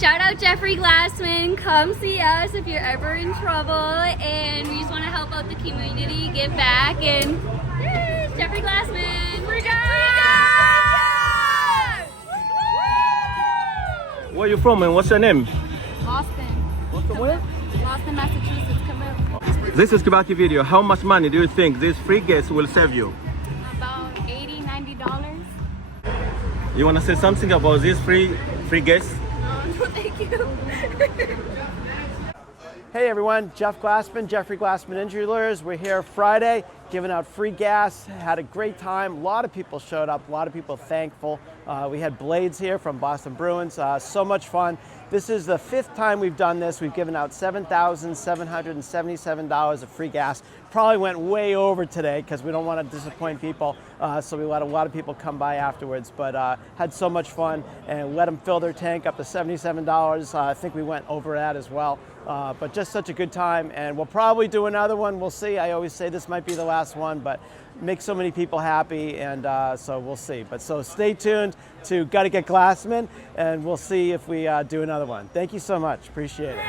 Shout out Jeffrey Glassman. Come see us if you're ever in trouble. And we just want to help out the community, give back, and yes, Jeffrey Glassman. Free gas! Where are you from and what's your name? Boston. Boston where? Boston, Massachusetts. Come out. This is Kibaki Video. How much money do you think this free gas will save you? About $80, $90. You want to say something about this free gas? No, thank you. Hey everyone, Jeff Glassman, Jeffrey Glassman Injury Lawyers. We're here Friday giving out free gas. Had a great time. A lot of people showed up, a lot of people thankful. We had Blades here from Boston Bruins. So much fun. This is the 5th time we've done this. We've given out $7,777 of free gas. Probably went way over today because we don't want to disappoint people. So we let a lot of people come by afterwards, but had so much fun and let them fill their tank up to $77. I think we went over that as well. But just such a good time, and we'll probably do another one. We'll see. I always say this might be the last one, but make so many people happy, and so we'll see. But so stay tuned to Gotta Get Glassman, and we'll see if we do another one. Thank you so much. Appreciate it.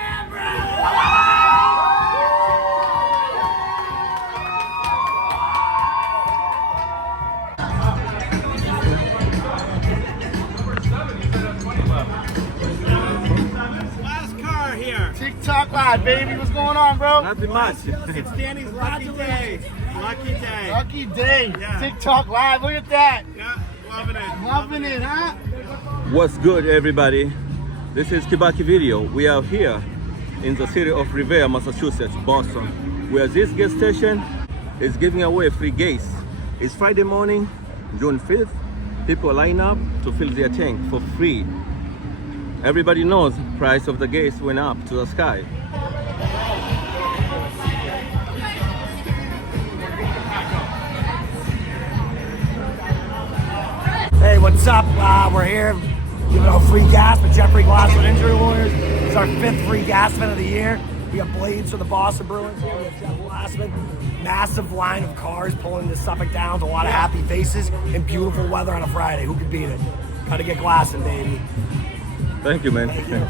TikTok Live, baby. What's going on, bro? Nothing much. It's Danny's lucky day. Lucky day. Lucky day. Yeah. TikTok Live. Look at that. Yeah, loving it. Loving it, huh? What's good, everybody? This is Kibaki Video. We are here in the city of Revere, Massachusetts, Boston, where this gas station is giving away free gas. It's Friday morning, June 5th. People line up to fill their tank for free. Everybody knows price of the gas went up to the sky. Hey, what's up? We're here giving out free gas with Jeffrey Glassman Injury Lawyers. It's our 5th free gas event of the year. We got Blades for the Boston Bruins here. We have Jeff Glassman. Massive line of cars pulling the Suffolk Downs. A lot of happy faces and beautiful weather on a Friday. Who could beat it? Gotta get Glassman, baby. Thank you, man. Thank you.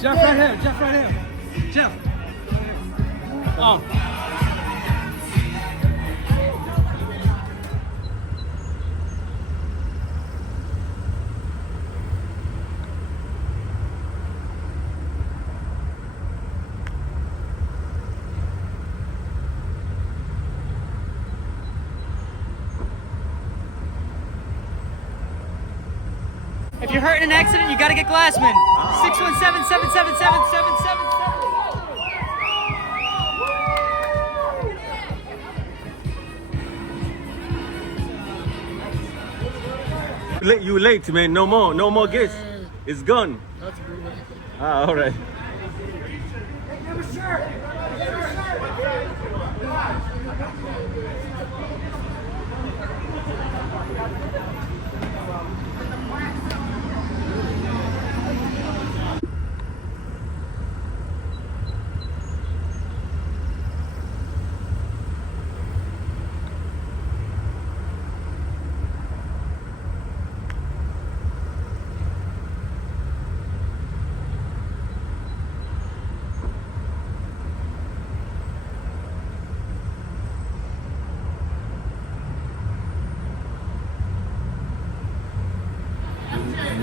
Jeff right here, Jeff right here. Jeff. Oh. If you're hurt in an accident, you gotta get Glassman. 617-777-7777. You late, man. No more gas. It's gone. All right.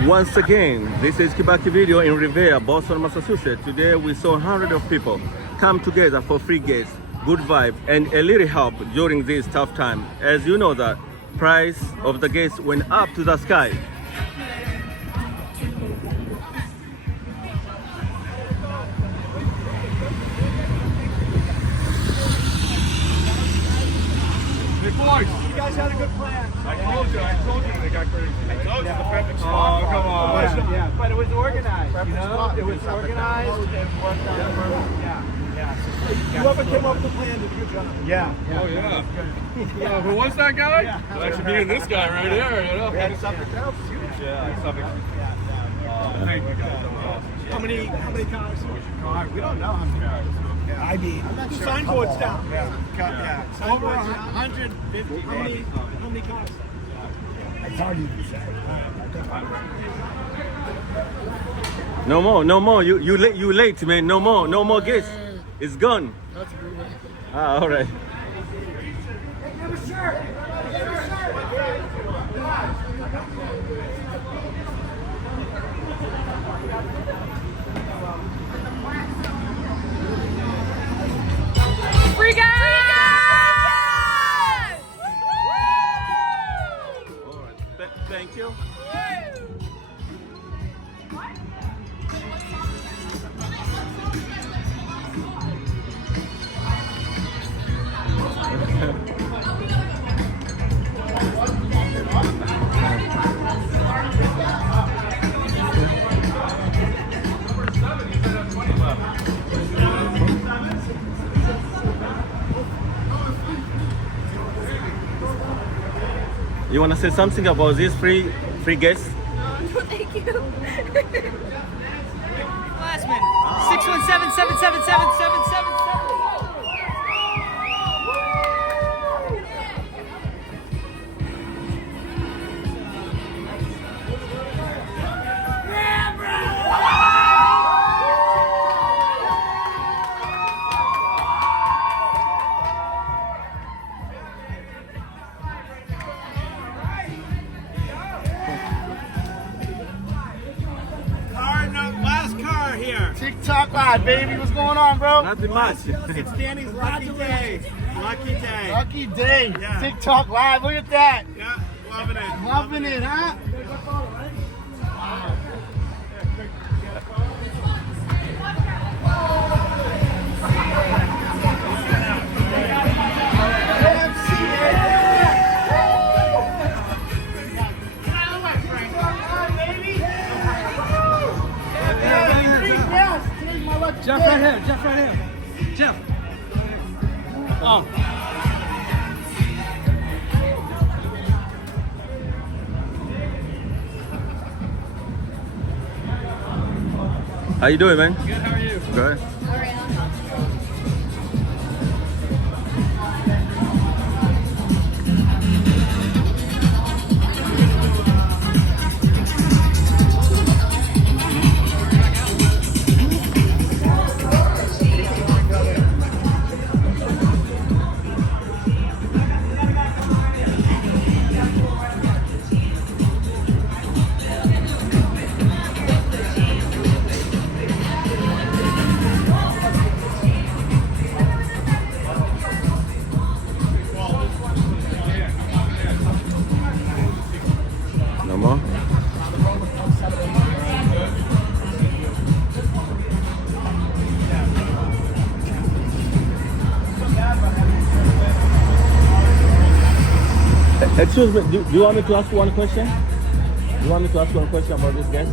Once again, this is Kibaki Video in Revere, Boston, Massachusetts. Today we saw hundreds of people come together for free gas, good vibe, and a little help during this tough time. As you know, the price of the gas went up to the sky. Hey boys, guys had a good plan. I told you they got crazy. I told you the perfect spot. Oh, come on. Yeah, but it was organized, you know? It was organized and worked out. Yeah. Whoever came up with the plan did a good job. Yeah. Oh, yeah. Who was that guy? Yeah. I should be in this guy right here, you know? We had Suffolk House. Yeah, Suffolk. Thank you guys. How many cars? We don't know how many cars. I mean, signboards down. Yeah. Over 150. How many cars? It's hard to even say. No more. You late, man. No more guests. It's gone. That's a good one. Ah, all right. Free gas! All right. Thank you. You want to say something about this free guests? No, thank you. Glassman. 617-777-777. Last car here. TikTok live, baby. What's going on, bro? Nothing much. It's Danny's lucky day. Lucky day. Lucky day. Yeah. TikTok live. Look at that. Yeah, loving it. Loving it, huh? Jeff right here. Jeff right here. Jeff. Oh. How you doing, man? Good, how are you? Good. No more? Excuse me, do you want me to ask one question? Do you want me to ask one question about this guest?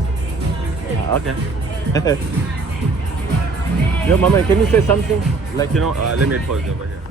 Okay. Yo, Mama, can you say something? Like, let me pause over here.